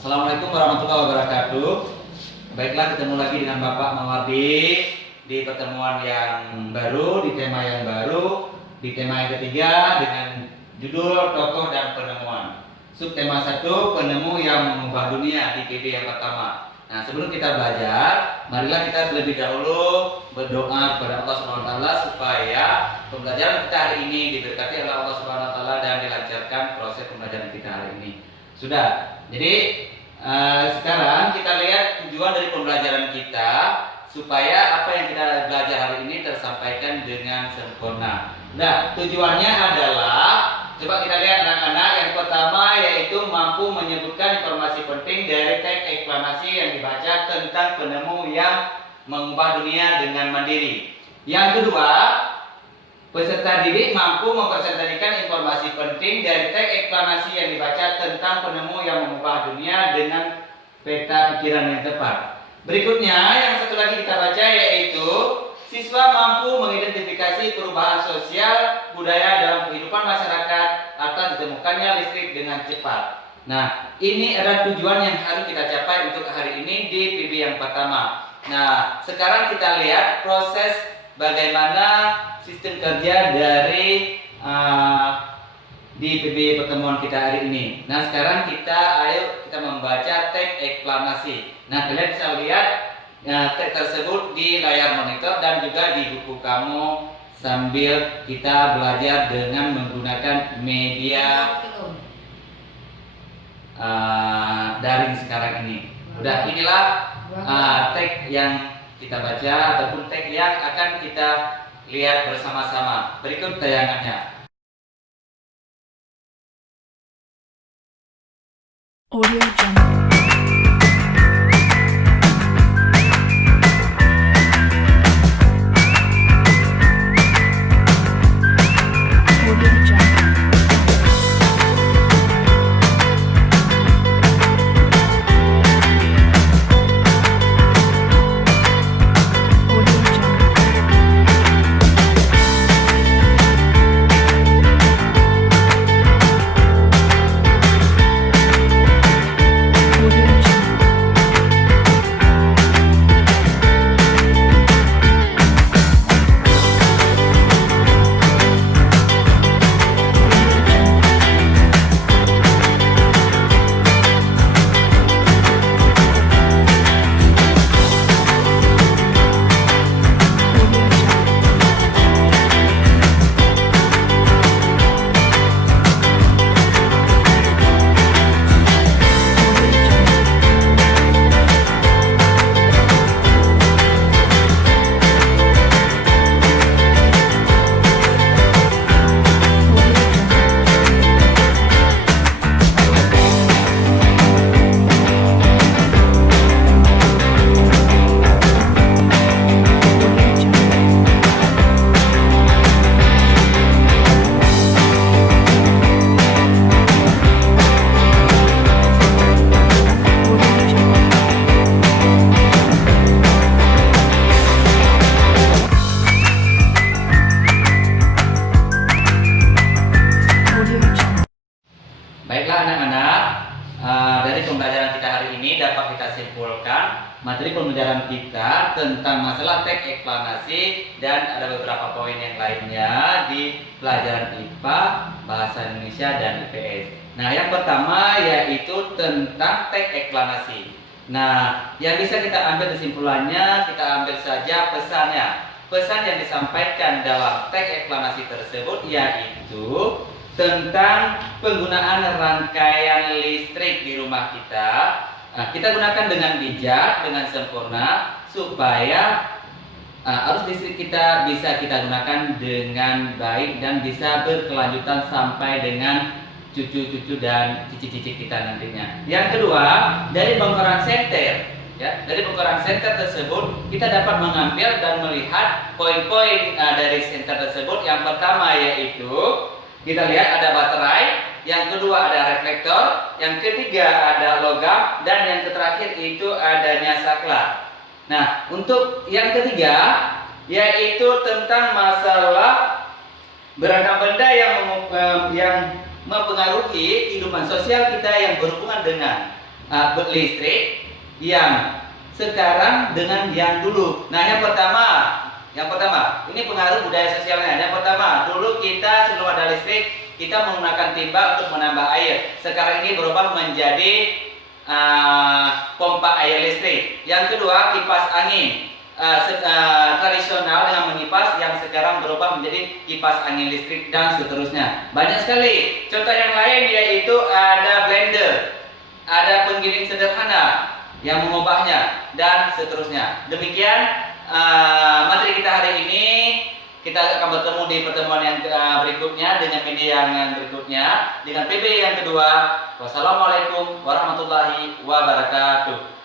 Assalamualaikum warahmatullahi wabarakatuh. Baiklah, ketemu lagi dengan Bapak Mawardi di pertemuan yang baru, di tema yang baru, di tema yang ketiga dengan judul tokoh dan penemuan. Subtema 1, penemu yang mengubah dunia di PB yang pertama. Nah, sebelum kita belajar, marilah kita terlebih dahulu berdoa kepada Allah SWT supaya pembelajaran kita hari ini diberkati oleh Allah SWT dan dilancarkan proses pembelajaran kita hari ini. Sudah. Jadi sekarang kita lihat tujuan dari pembelajaran kita supaya apa yang kita belajar hari ini tersampaikan dengan sempurna. Nah, tujuannya adalah, coba kita lihat anak-anak, yang pertama yaitu mampu menyebutkan informasi penting dari teks eklamasi yang dibaca tentang penemu yang mengubah dunia dengan mandiri. Yang kedua, peserta didik mampu mempresentasikan informasi penting dari teks eklamasi yang dibaca tentang penemu yang mengubah dunia dengan peta pikiran yang tepat. Berikutnya, yang satu lagi kita baca yaitu siswa mampu mengidentifikasi perubahan sosial budaya dalam kehidupan masyarakat atas ditemukannya listrik dengan cepat. Nah, ini adalah tujuan yang harus kita capai untuk hari ini di PB yang pertama. Nah, sekarang kita lihat proses bagaimana sistem kerja dari di PB pertemuan kita hari ini. Nah, sekarang ayo kita membaca teks eklamasi. Nah, kalian bisa lihat teks tersebut di layar monitor dan juga di buku kamu sambil kita belajar dengan menggunakan media daring sekarang ini. Udah, inilah teks yang kita baca ataupun teks yang akan kita lihat bersama-sama. Berikut tayangannya. Audio Jungle. Audio Jungle. Audio Jungle. Audio Jungle. Audio Jungle. Audio Jungle. Audio Jungle. Audio Jungle. Audio Jungle. Audio Jungle. Audio Jungle. Baiklah anak-anak, dari pembelajaran kita hari ini dapat kita simpulkan materi pembelajaran kita tentang masalah teks eklamasi dan ada beberapa poin yang lainnya di pelajaran IPA, Bahasa Indonesia dan IPS. Nah, yang pertama yaitu tentang teks eklamasi. Nah, yang bisa kita ambil kesimpulannya, kita ambil saja pesannya. Pesan yang disampaikan dalam teks eklamasi tersebut yaitu tentang penggunaan rangkaian listrik di rumah kita. Nah, kita gunakan dengan bijak, dengan sempurna supaya arus listrik kita bisa kita gunakan dengan baik dan bisa berkelanjutan sampai dengan cucu-cucu dan cici-cici kita nantinya. Yang kedua, dari bongkaran senter, ya, dari bongkaran senter tersebut kita dapat mengambil dan melihat poin-poin dari senter tersebut. Yang pertama yaitu kita lihat ada baterai, yang kedua ada reflektor, yang ketiga ada logam, dan yang terakhir itu adanya saklar. Nah, untuk yang ketiga yaitu tentang masalah beragam benda yang mempengaruhi kehidupan sosial kita yang berhubungan dengan listrik yang sekarang dengan yang dulu. Nah, yang pertama, ini pengaruh budaya sosialnya. Yang pertama, dulu kita sebelum ada listrik, kita menggunakan timba untuk menambah air. Sekarang ini berubah menjadi pompa air listrik. Yang kedua, kipas angin tradisional dengan mengipas, yang sekarang berubah menjadi kipas angin listrik dan seterusnya. Banyak sekali. Contoh yang lain yaitu ada blender, ada penggiling sederhana yang mengubahnya dan seterusnya. Demikian materi kita hari ini. Kita akan bertemu di pertemuan yang berikutnya dengan media yang berikutnya dengan PB yang kedua. Wassalamualaikum warahmatullahi wabarakatuh.